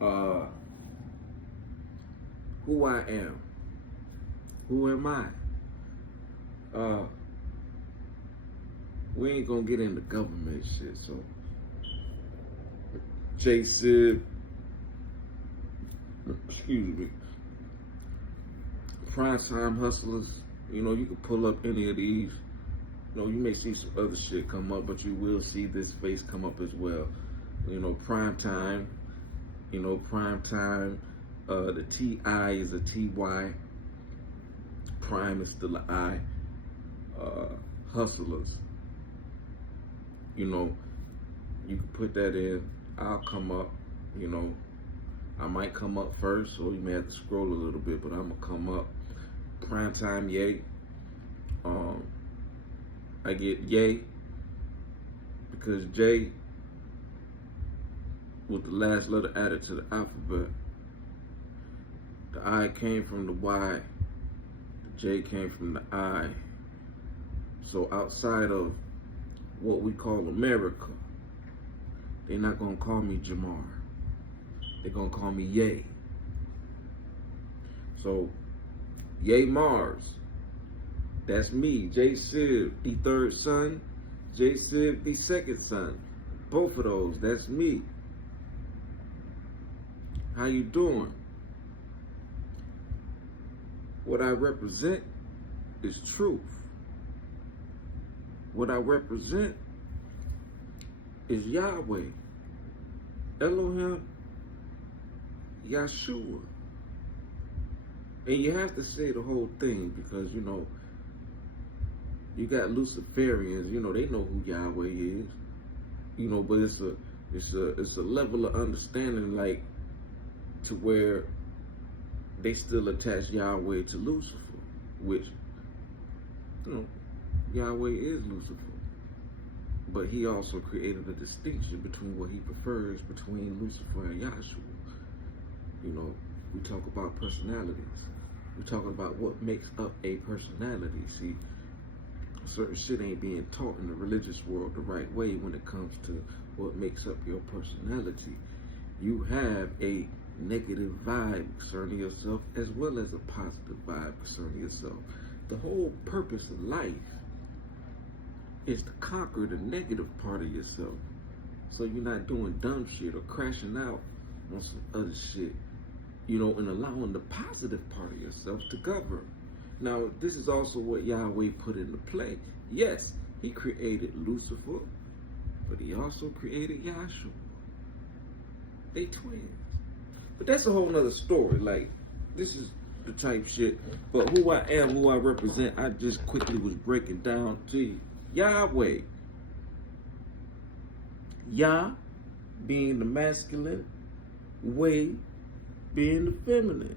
uh, who I am. Who am I? Uh, we ain't gonna get into government shit, so J Sib, excuse me, Primetime Hustlers, you know, you can pull up any of these. You know, you may see some other shit come up, but you will see this face come up as well. You know, Primetime, Primetime, the T-I is a T-Y, Prime is still an I, Hustlers. You know, you can put that in, I'll come up, you know, I might come up first, or you may have to scroll a little bit, but I'm gonna come up. Primetime Yay. I get Yay because J with the last letter added to the alphabet. The I came from the Y, the J came from the I. So outside of what we call America, they're not gonna call me Jamar. They're gonna call me Ye. So, Ye Mars, that's me. J Sib, the third son. J Sib, the second son. Both of those, that's me. How you doing? What I represent is truth. What I represent is Yahweh, Elohim, Yahshua. And you have to say the whole thing because, you know, you got Luciferians, you know, they know who Yahweh is, you know, but it's a level of understanding, like, to where they still attach Yahweh to Lucifer, which, you know, Yahweh is Lucifer. But he also created a distinction between what he prefers between Lucifer and Yahshua. You know, we talk about personalities. We're talking about what makes up a personality. See, certain shit ain't being taught in the religious world the right way when it comes to what makes up your personality. You have a negative vibe concerning yourself as well as a positive vibe concerning yourself. The whole purpose of life is to conquer the negative part of yourself. So you're not doing dumb shit or crashing out on some other shit, you know, and allowing the positive part of yourself to govern. Now, this is also what Yahweh put into play. Yes, he created Lucifer, but he also created Yahshua. They twins. But that's a whole nother story. Like, this is the type shit. But who I am, who I represent, I just quickly was breaking down to you. Yahweh. Yah being the masculine, Way being the feminine.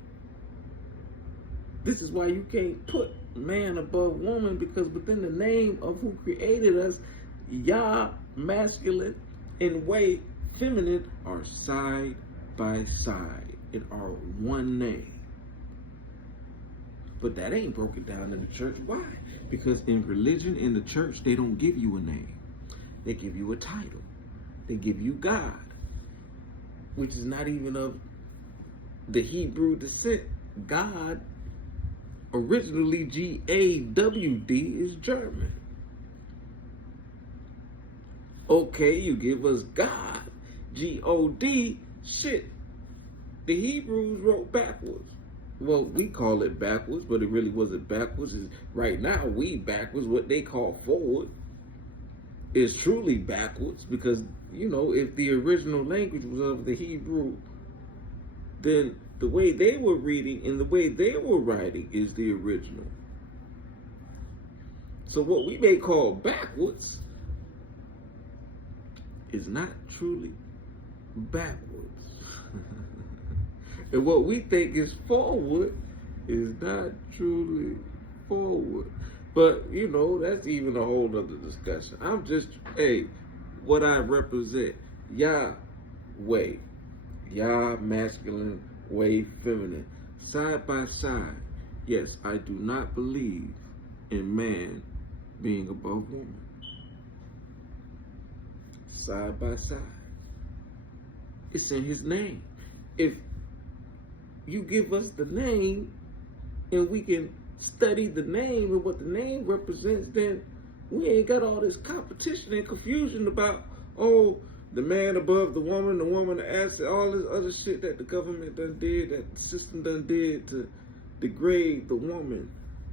This is why you can't put man above woman, because within the name of who created us, Yah masculine and Way feminine are side by side and are one name. But that ain't broken down in the church. Why? Because in religion, in the church, they don't give you a name. They give you a title. They give you God, which is not even of the Hebrew descent. God, originally G-A-W-D, is German. Okay, you give us God, G-O-D, shit. The Hebrews wrote backwards. Well, we call it backwards, but it really wasn't backwards. Right now, we backwards. What they call forward is truly backwards, because, you know, if the original language was of the Hebrew, then the way they were reading and the way they were writing is the original. So what we may call backwards is not truly backwards. And what we think is forward is not truly forward. But, you know, that's even a whole other discussion. I'm just, hey, what I represent, Yahweh, Yah masculine, Way feminine, side by side. Yes, I do not believe in man being above woman. Side by side. It's in his name. if you give us the name and we can study the name and what the name represents, then we ain't got all this competition and confusion about, oh, the man above the woman the asset, all this other shit that the government done did, that the system done did to degrade the woman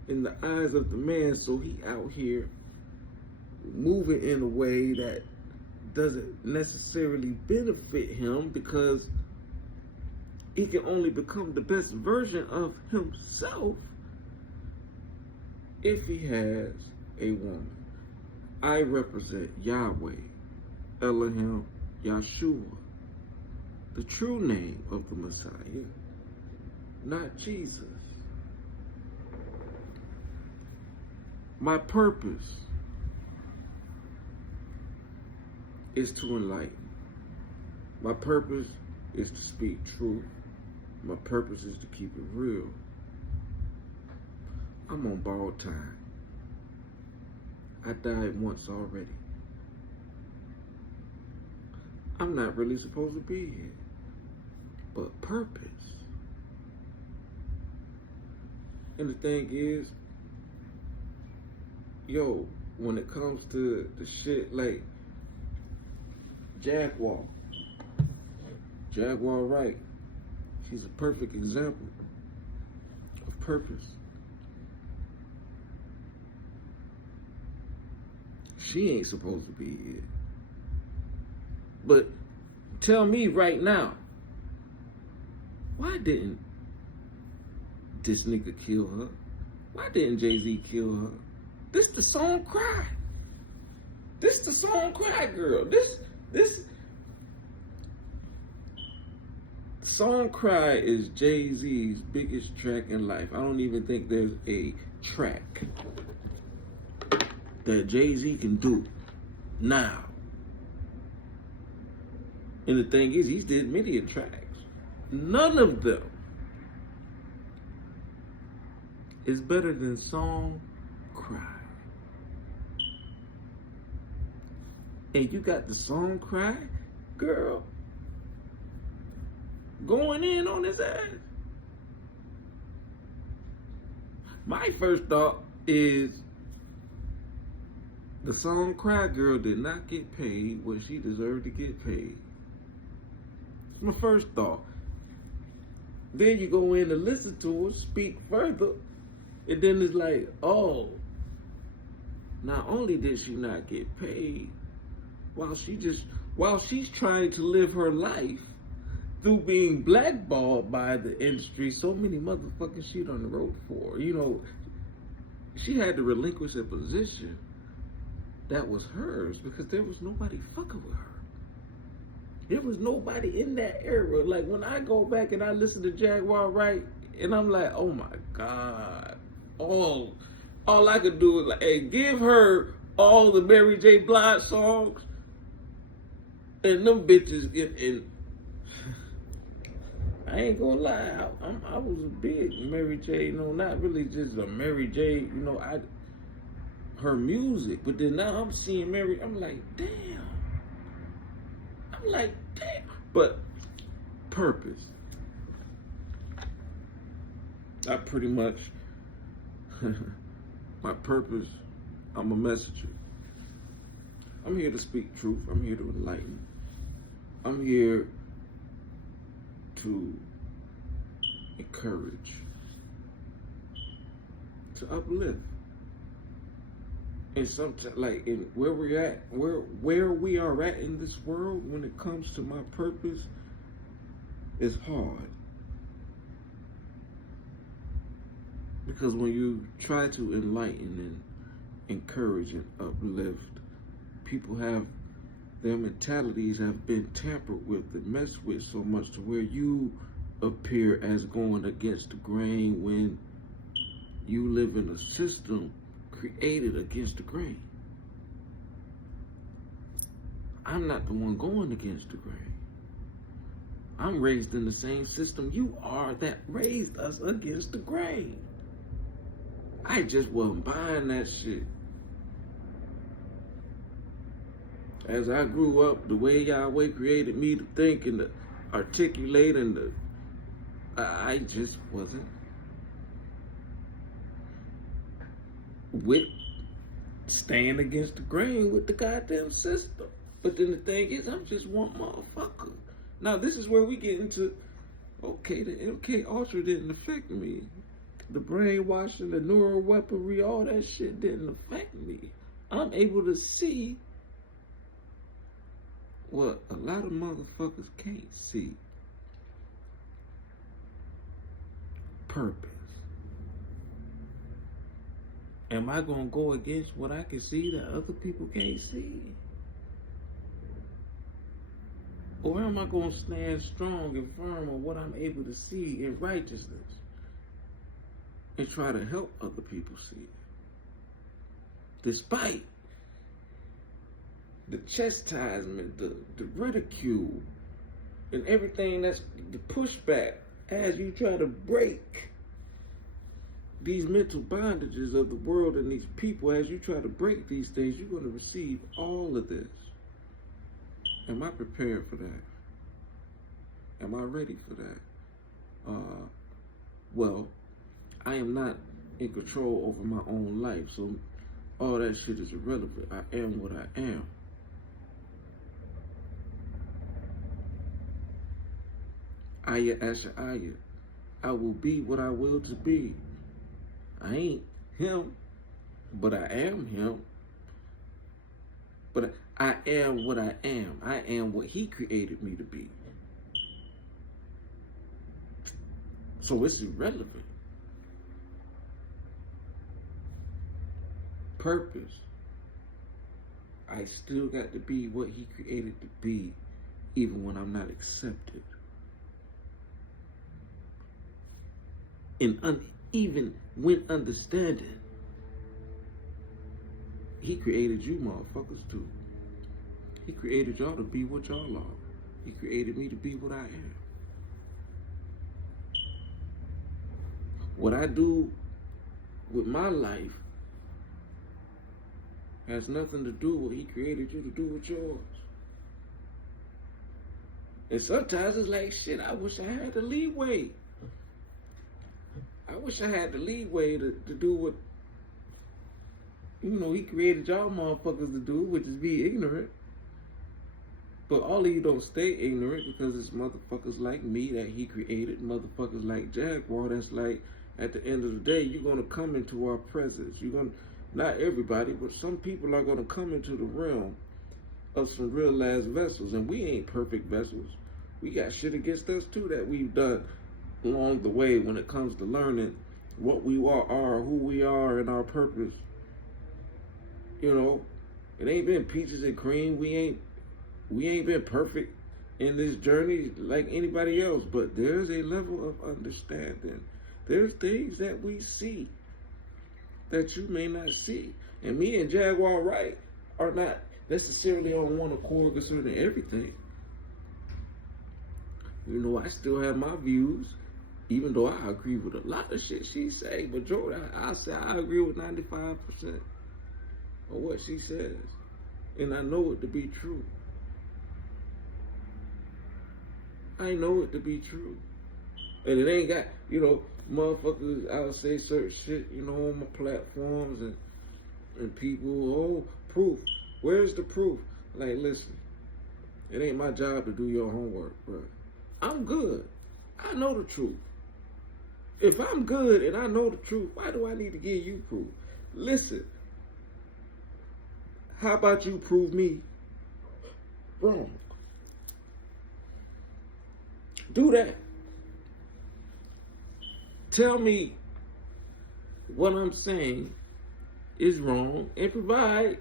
in the eyes of the man. So he out here moving in a way that doesn't necessarily benefit him, because he can only become the best version of himself if he has a woman. I represent Yahweh, Elohim, Yahshua, the true name of the Messiah, not Jesus. My purpose is to enlighten. My purpose is to speak truth. My purpose is to keep it real. I'm on borrowed time. I died once already. I'm not really supposed to be here. But purpose. And the thing is, yo, when it comes to the shit like Jaguar Wright, she's a perfect example of purpose. She ain't supposed to be here. But tell me right now, why didn't this nigga kill her? Why didn't Jay-Z kill her? This the song Cry. This the song Cry, girl. This song Cry is Jay-Z's biggest track in life. I don't even think there's a track that Jay-Z can do now. And the thing is, he's did many tracks. None of them is better than Song Cry. And you got the Song Cry, girl, going in on his ass. My first thought is the Song Cry girl did not get paid what she deserved to get paid. It's my first thought. Then you go in and listen to her speak further, and then it's like, oh, not only did she not get paid, while she's trying to live her life through being blackballed by the industry, so many motherfucking shit on the road for. You know, she had to relinquish a position that was hers because there was nobody fucking with her. There was nobody in that era. Like, when I go back and I listen to Jaguar Wright, and I'm like, oh my God. All I could do is like, hey, give her all the Mary J. Blige songs, and them bitches in. I ain't gonna lie, I was a big Mary J. You know, not really just a Mary J. You know, her music, but then now I'm seeing Mary. I'm like, damn. But purpose. I pretty much, my purpose, I'm a messenger. I'm here to speak truth. I'm here to enlighten. I'm here to encourage, to uplift. And sometimes, like, in where we are at in this world, when it comes to my purpose, is hard. Because when you try to enlighten and encourage and uplift, their mentalities have been tampered with and messed with so much to where you appear as going against the grain when you live in a system created against the grain. I'm not the one going against the grain. I'm raised in the same system you are that raised us against the grain. I just wasn't buying that shit. As I grew up, the way Yahweh created me to think and articulating the. I just wasn't with staying against the grain with the goddamn system. But then the thing is, I'm just one motherfucker. Now this is where we get into, okay, the MK Ultra didn't affect me. The brainwashing, the neural weaponry, all that shit didn't affect me. I'm able to see what a lot of motherfuckers can't see. Purpose. Am I gonna go against what I can see that other people can't see? Or am I gonna stand strong and firm on what I'm able to see in righteousness and try to help other people see it? Despite the chastisement, the ridicule, and everything that's the pushback as you try to break these mental bondages of the world and these people, as you try to break these things, you're going to receive all of this. Am I prepared for that? Am I ready for that? Well, I am not in control over my own life, so all that shit is irrelevant. I am what I am. Aya Asha Aya. I will be what I will to be. I ain't him, but I am him. But I am what I am. I am what he created me to be. So it's irrelevant. Purpose. I still got to be what he created to be, even when I'm not accepted. And even when understanding, he created you motherfuckers too. He created y'all to be what y'all are. He created me to be what I am. What I do with my life has nothing to do with what he created you to do with yours. And sometimes it's like, shit, I wish I had the leeway. I wish I had the leeway to do what, he created y'all motherfuckers to do, which is be ignorant. But all of you don't stay ignorant because it's motherfuckers like me that he created, motherfuckers like Jaguar that's like, at the end of the day, you're going to come into our presence. You're going to, not everybody, but some people are going to come into the realm of some real ass vessels. And we ain't perfect vessels. We got shit against us too that we've done along the way when it comes to learning what we are, who we are, and our purpose. It ain't been peaches and cream. We ain't been perfect in this journey like anybody else, but there's a level of understanding. There's things that we see that you may not see. And me and Jaguar Wright are not necessarily on one accord concerning everything. I still have my views, even though I agree with a lot of shit she say. Majority, I say I agree with 95% of what she says. And I know it to be true. I know it to be true. And it ain't got, motherfuckers, I'll say certain shit, on my platforms and people, oh, proof. Where's the proof? Like, listen, it ain't my job to do your homework, bro. I'm good. I know the truth. If I'm good and I know the truth, why do I need to give you proof? Listen, how about you prove me wrong? Do that. Tell me what I'm saying is wrong and provide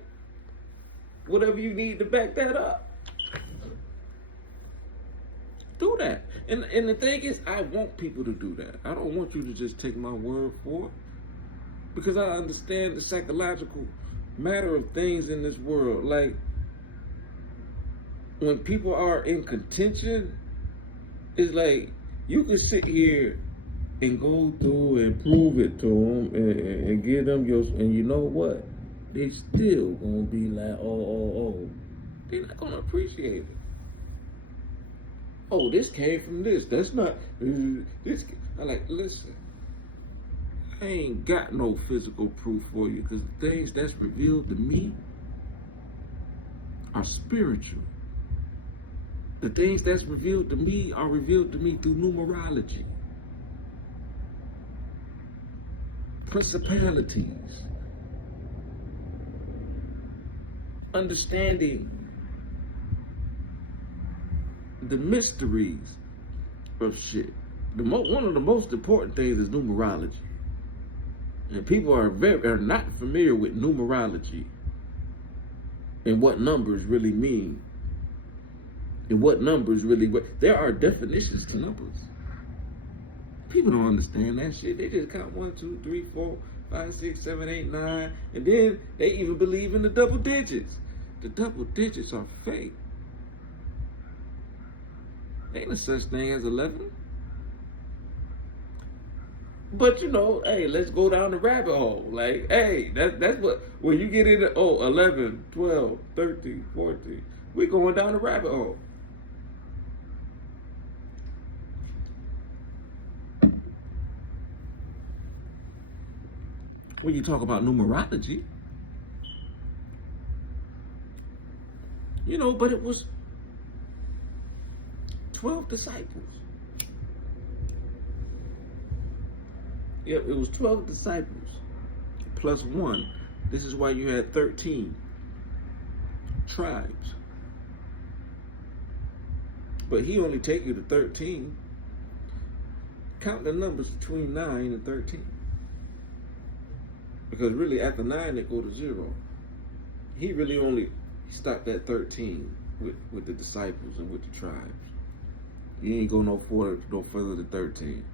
whatever you need to back that up. Do that. And the thing is, I want people to do that. I don't want you to just take my word for it, because I understand the psychological matter of things in this world. Like, when people are in contention, it's like you can sit here and go through and prove it to them and give them and you know what? They still gonna be like, oh. They're not gonna appreciate it. Oh, this came from this. That's not this. I like, listen. I ain't got no physical proof for you because the things that's revealed to me are spiritual. The things that's revealed to me are revealed to me through numerology, principalities, understanding the mysteries of shit. One of the most important things is numerology. And people are not familiar with numerology and what numbers really mean. And what numbers really work. There are definitions to numbers. People don't understand that shit. They just count 1, 2, 3, 4, 5, 6, 7, 8, 9. And then they even believe in the double digits. The double digits are fake. Ain't no such thing as 11. But you know, hey, let's go down the rabbit hole. Like, hey, that's what, when you get into, 11, 12, 13, 14, we're going down the rabbit hole. When you talk about numerology, you know, but it was 12 disciples. Yep, it was 12 disciples plus 1. This is why you had 13 tribes. But he only take you to 13. Count the numbers between 9 and 13. Because really after 9 they go to 0. He really only stopped at 13 with the disciples and with the tribes. He ain't go no further than 13.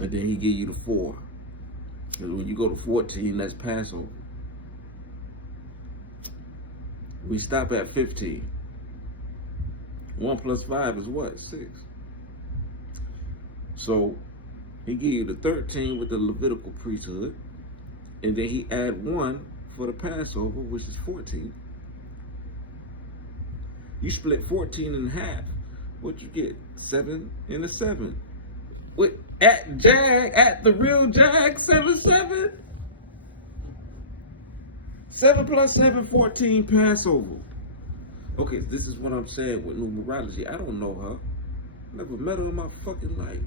And then he give you the 4. Because when you go to 14, that's Passover. We stop at 15. 1 plus 5 is what? 6. So he give you the 13 with the Levitical priesthood. And then he add 1 for the Passover, which is 14. You split 14 in half. What you get? 7 and a 7. At the real Jag, 7, 7. 7 plus 7, 14 Passover. Okay, this is what I'm saying with numerology. I don't know her. Never met her in my fucking life.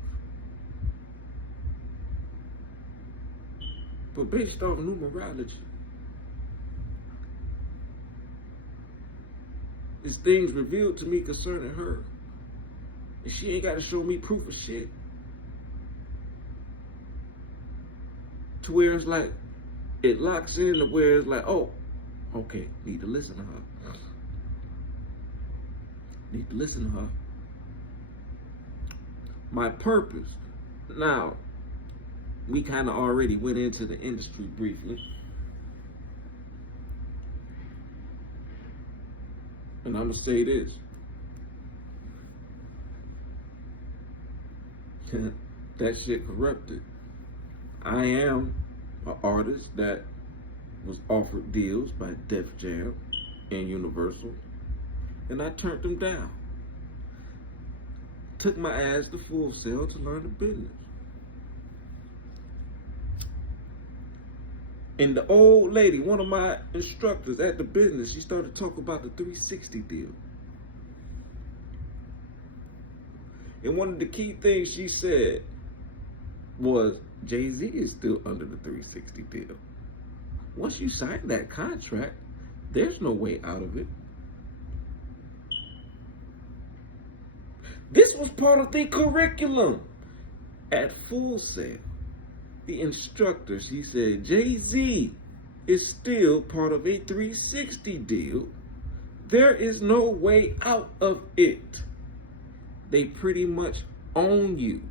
But based off numerology, there's things revealed to me concerning her. And she ain't got to show me proof of shit. To where it's like, it locks in to where it's like, oh, okay, need to listen to her. Need to listen to her. My purpose. Now, we kind of already went into the industry briefly. And I'm going to say this. That shit corrupted. I am an artist that was offered deals by Def Jam and Universal, and I turned them down. Took my ass to Full Sail to learn the business. And the old lady, one of my instructors at the business, she started talking about the 360 deal. And one of the key things she said was, Jay-Z is still under the 360 deal. Once you sign that contract, there's no way out of it. This was part of the curriculum at Full Sail. The instructors, he said, Jay-Z is still part of a 360 deal. There is no way out of it. They pretty much own you.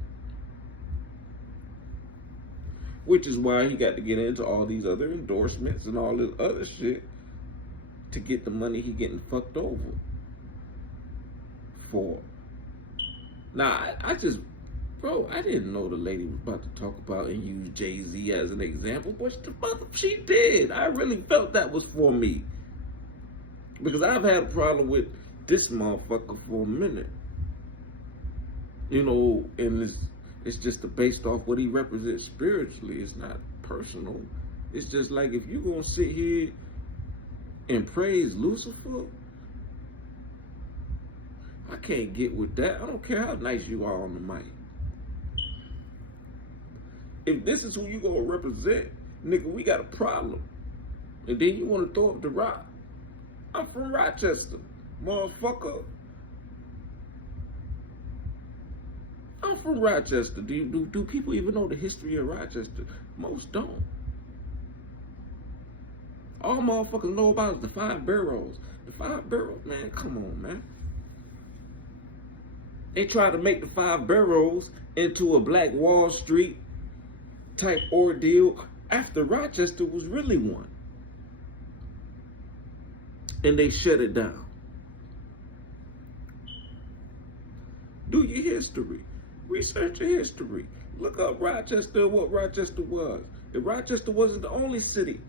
Which is why he got to get into all these other endorsements and all this other shit to get the money he getting fucked over for. Now, I just Bro, I didn't know the lady was about to talk about and use Jay-Z as an example, but she did. I really felt that was for me. Because I've had a problem with this motherfucker for a minute. You know, and it's just based off what he represents spiritually. It's not personal. It's just like, if you're going to sit here and praise Lucifer, I can't get with that. I don't care how nice you are on the mic. If this is who you gonna represent, nigga, we got a problem. And then you wanna throw up the rock. I'm from Rochester, motherfucker. I'm from Rochester. Do people even know the history of Rochester? Most don't. All motherfuckers know about is the 5 boroughs. The 5 boroughs, man, come on, man. They tried to make the 5 boroughs into a Black Wall Street type ordeal after Rochester was really one. And they shut it down. Do your history. Research your history. Look up Rochester, what Rochester was. If Rochester wasn't the only city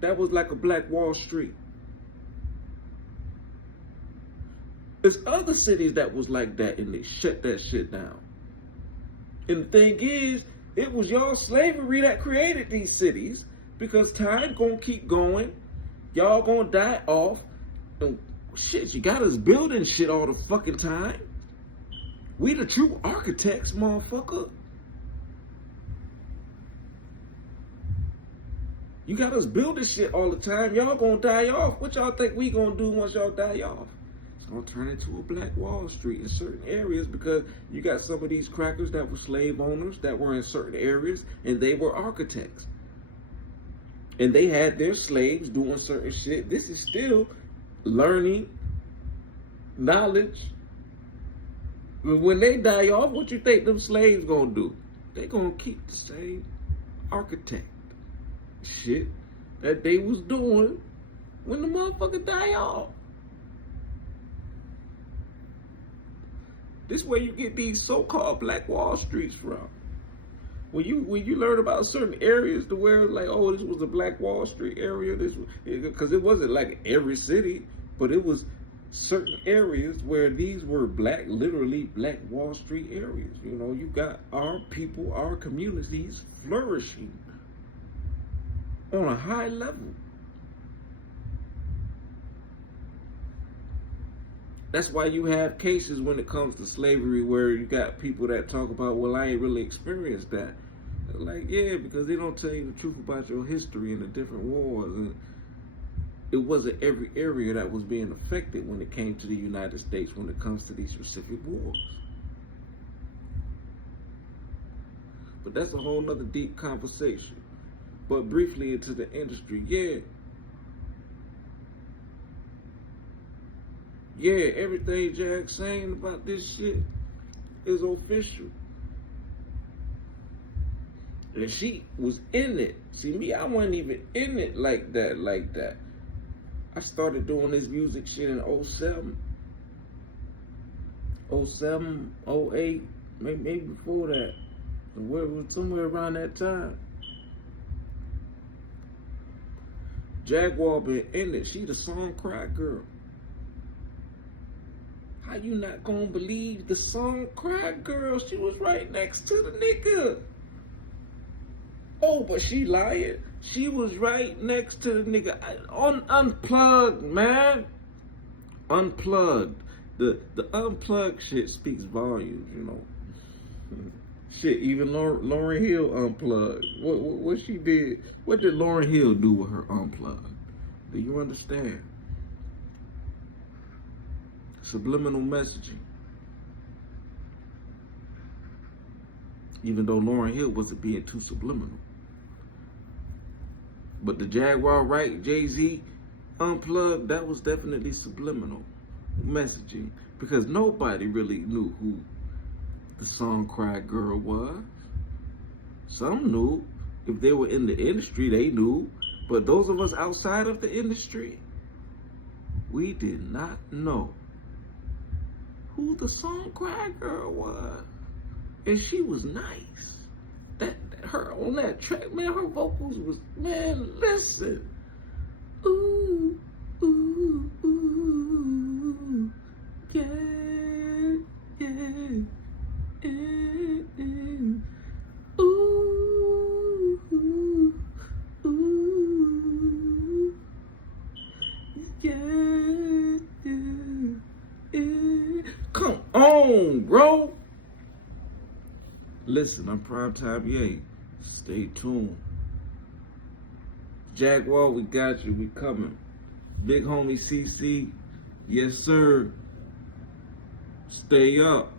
that was like a Black Wall Street. There's other cities that was like that, and they shut that shit down. And the thing is, it was y'all slavery that created these cities, because time gonna keep going. Y'all gonna die off. And shit, you got us building shit all the fucking time. We the true architects, motherfucker. You got us building shit all the time. Y'all gonna die off. What y'all think we gonna do once y'all die off? Gonna turn into a Black Wall Street in certain areas, because you got some of these crackers that were slave owners that were in certain areas, and they were architects. And they had their slaves doing certain shit. This is still learning, knowledge. When they die off, what you think them slaves gonna do? They gonna keep the same architect shit that they was doing when the motherfucker die off. This is where you get these so-called Black Wall Streets from. When you learn about certain areas to where like, oh, this was a Black Wall Street area, because it wasn't like every city, but it was certain areas where these were black, literally Black Wall Street areas. You know, you got our people, our communities flourishing on a high level. That's why you have cases when it comes to slavery where you got people that talk about, well, I ain't really experienced that. Like, yeah, because they don't tell you the truth about your history and the different wars. And it wasn't every area that was being affected when it came to the United States when it comes to these specific wars. But that's a whole nother deep conversation. But briefly into the industry, yeah, everything Jack's saying about this shit is official. And she was in it. See, me, I wasn't even in it like that. I started doing this music shit in 07, 08, maybe before that. Somewhere around that time. Jaguar been in it. She the song Cry Girl. How you not gonna believe the song Cry Girl? She was right next to the nigga. Oh, but she lying. She was right next to the nigga. Unplugged, man. Unplugged. The unplugged shit speaks volumes, you know. Shit, even Lauryn Hill unplugged. What she did? What did Lauryn Hill do with her unplugged? Do you understand? Subliminal messaging. Even though Lauryn Hill wasn't being too subliminal. But the Jaguar Wright, Jay-Z unplugged, that was definitely subliminal messaging. Because nobody really knew who the song Cry Girl was. Some knew. If they were in the industry, they knew. But those of us outside of the industry, we did not know who the song Cry Girl was. And she was nice. Her on that track, man, her vocals was, man, listen. Ooh, ooh, ooh, yeah, yeah, ooh, ooh, ooh, yeah, yeah. Come on, bro. Listen, I'm Primetime Ye. Stay tuned. Jaguar, we got you. We coming. Big homie CC. Yes, sir. Stay up.